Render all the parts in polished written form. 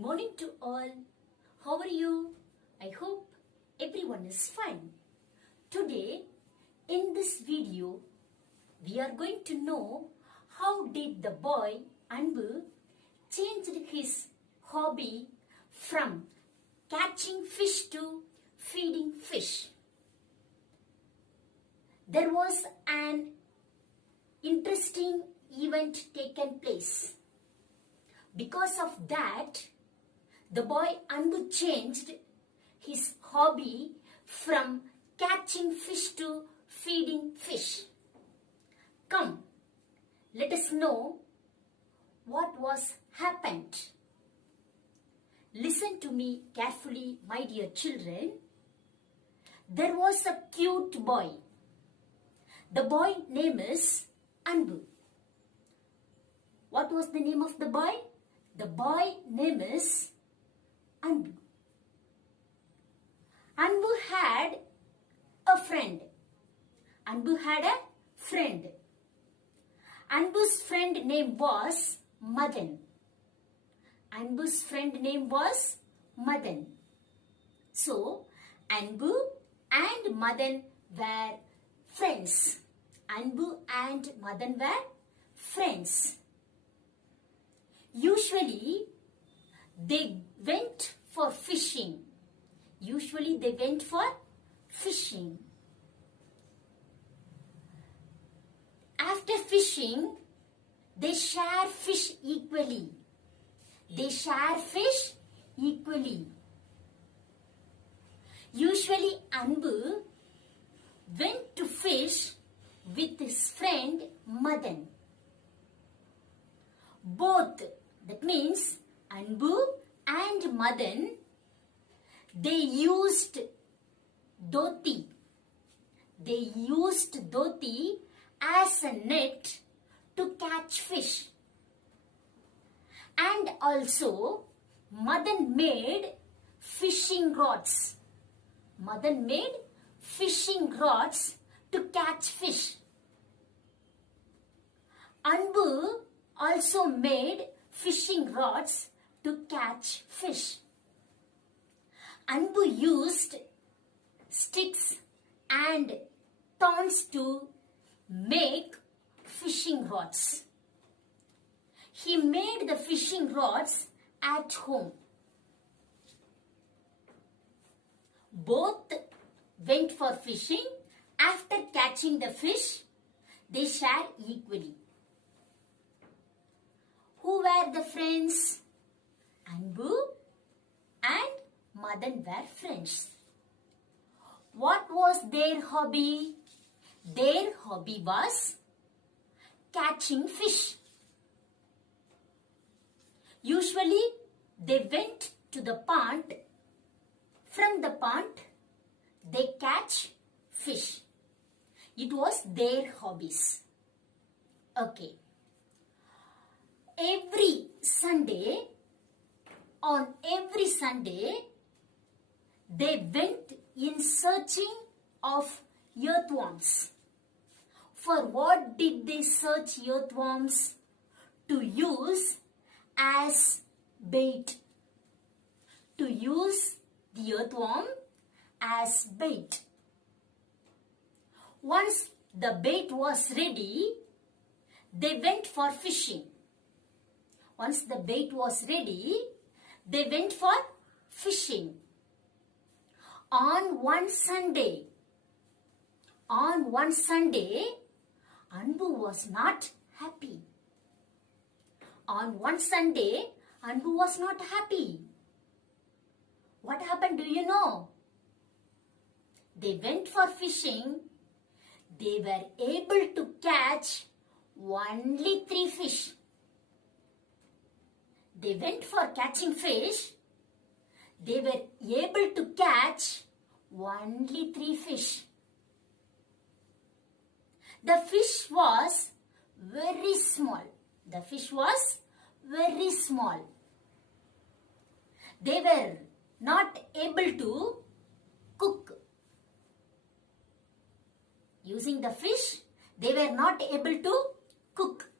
morning to all. How are you? I hope everyone is fine. Today, in this video, we are going to know how did the boy Anbu changed his hobby from catching fish to feeding fish. There was an interesting event taken place. Because of that, the boy Anbu changed his hobby from catching fish to feeding fish. Come, let us know what was happened. Listen to me carefully, my dear children. There was a cute boy. The boy name is Anbu. What was the name of the boy? The boy name is Anbu. Anbu had a friend. Anbu had a friend. Anbu's friend name was Madan. Anbu's friend name was Madan. So, Anbu and Madan were friends. Anbu and Madan were friends. Usually, they went for fishing. After fishing, they share fish equally. Usually, Anbu went to fish with his friend Madan. Both, that means Anbu and Madan, they used dhoti. As a net to catch fish. And also, Madan made fishing rods. To catch fish. Anbu also made fishing rods to catch fish. Anbu used sticks and thorns to make fishing rods. He made the fishing rods at home. Both went for fishing. After catching the fish, they share equally. Who were the friends? Anbu and Madan were friends. What was their hobby? Their hobby was catching fish. Usually, they went to the pond. From the pond, they catch fish. It was their hobbies. Okay. On every Sunday, they went in searching of earthworms. For what did they search earthworms? To use as bait. To use the earthworm as bait. Once the bait was ready, they went for fishing. On one Sunday, Anbu was not happy. What happened, do you know? They went for fishing. They were able to catch only 3 fish. They went for catching fish. They were able to catch only 3 fish. The fish was very small. They were not able to cook. Using the fish, they were not able to cook.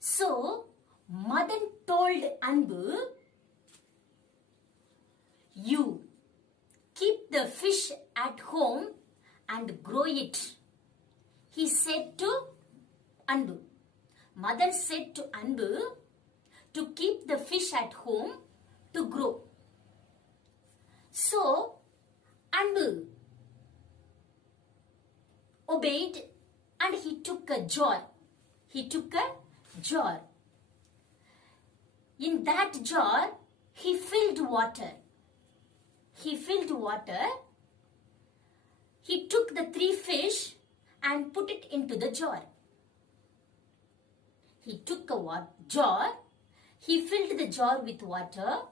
So, Madan told Anbu fish at home and grow it, he said to Anbu. Mother said to Anbu to keep the fish at home to grow. So Anbu obeyed and he took a jar. In that jar, he filled water. He took the 3 fish and put it into the jar. He took a jar. He filled the jar with water.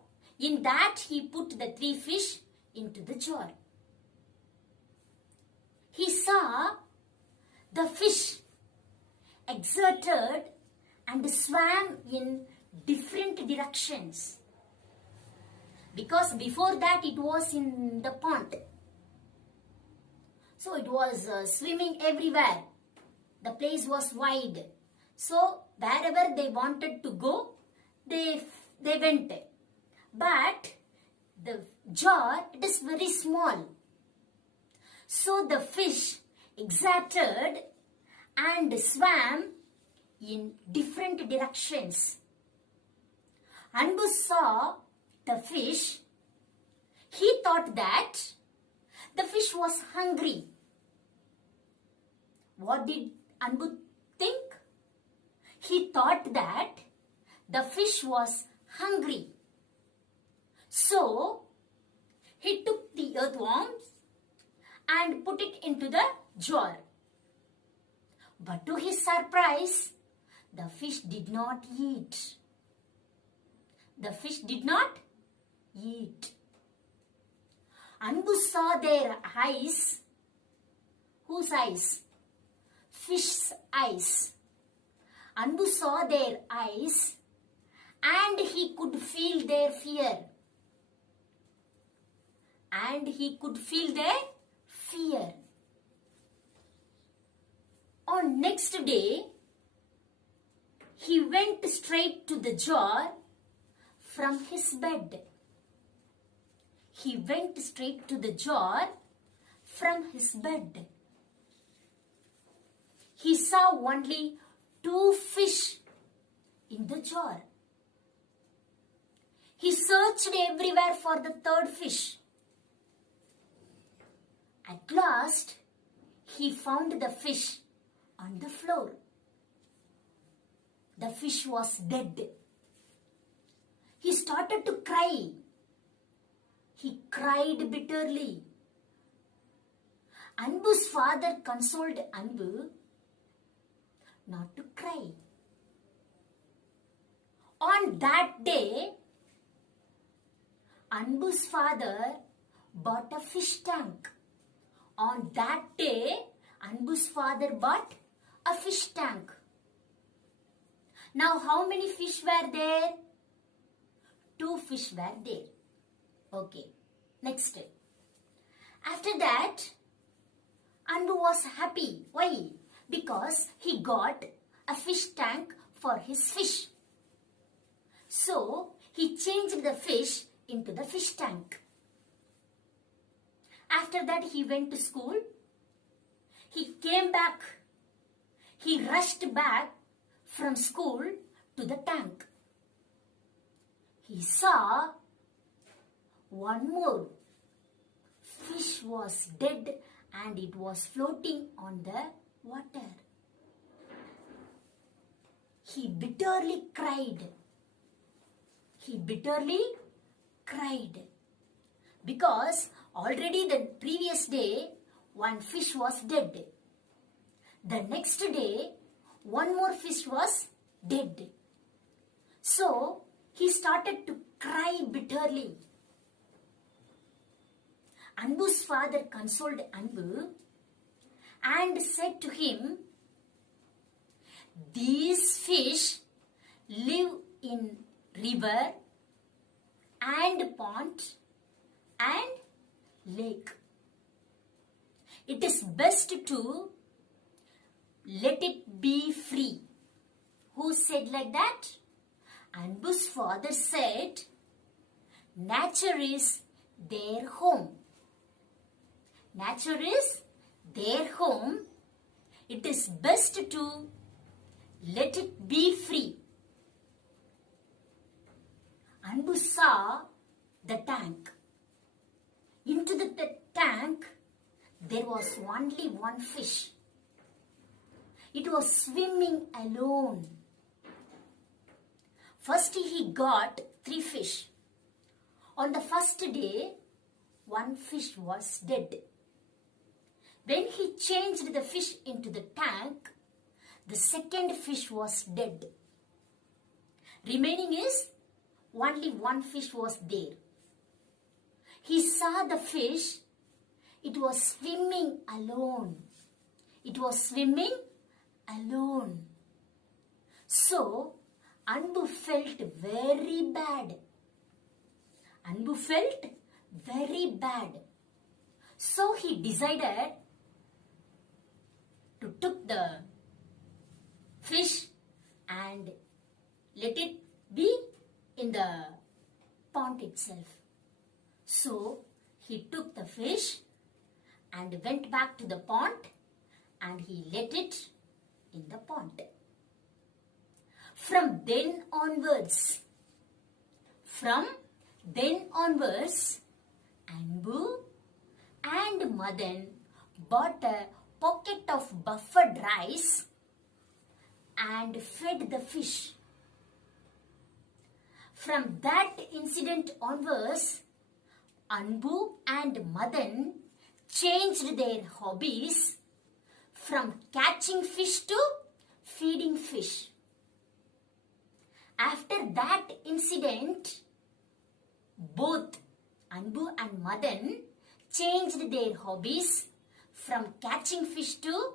In that, he put the 3 fish into the jar. He saw the fish exerted and swam in different directions. Because before that it was in the pond. So it was swimming everywhere. The place was wide. So wherever they wanted to go, they went. But the jar, it is very small. So the fish exerted and swam in different directions. Anbu saw the fish. He thought that the fish was hungry. What did Anbu think? He thought that the fish was hungry. So he took the earthworms and put it into the jar. But to his surprise, the fish did not eat. The fish did not eat. Anbu saw their eyes. Whose eyes? Fish's eyes. Anbu saw their eyes and he could feel their fear. On next day, he went straight to the jar from his bed. He saw only 2 fish in the jar. He searched everywhere for the 3rd fish. At last, he found the fish on the floor. The fish was dead. He started to cry. He cried bitterly. Anbu's father consoled Anbu not to cry. On that day, Anbu's father bought a fish tank. Now, how many fish were there? 2 fish were there. Okay, next. After that, Anbu was happy. Why? Because he got a fish tank for his fish. So, he changed the fish into the fish tank. After that, he went to school. He came back. He rushed back from school to the tank. He saw one more fish was dead and it was floating on the water. He bitterly cried. Because already the previous day, 1 fish was dead. The next day, 1 more fish was dead. So, he started to cry bitterly. Anbu's father consoled Anbu and said to him, "These fish live in river and pond and lake. It is best to let it be free." Who said like that? Anbu's father said, "Nature is their home." nature is their home, it is best to let it be free. Anbu saw the tank. Into the tank, there was only one fish. It was swimming alone. First he got 3 fish. On the first day, 1 fish was dead. When he changed the fish into the tank, the second fish was dead. Remaining is only 1 fish was there. He saw the fish. It was swimming alone. It was swimming alone. So, Anbu felt very bad. Anbu felt very bad. So, he decided to take the fish and let it be in the pond itself. So, he took the fish and went back to the pond and he let it in the pond. From then onwards, Anbu and Madan bought a pocket of buffered rice and fed the fish. From that incident onwards, Anbu and Madan changed their hobbies from catching fish to feeding fish. After that incident, both Anbu and Madan changed their hobbies from catching fish to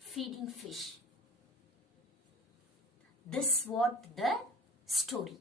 feeding fish. This was the story.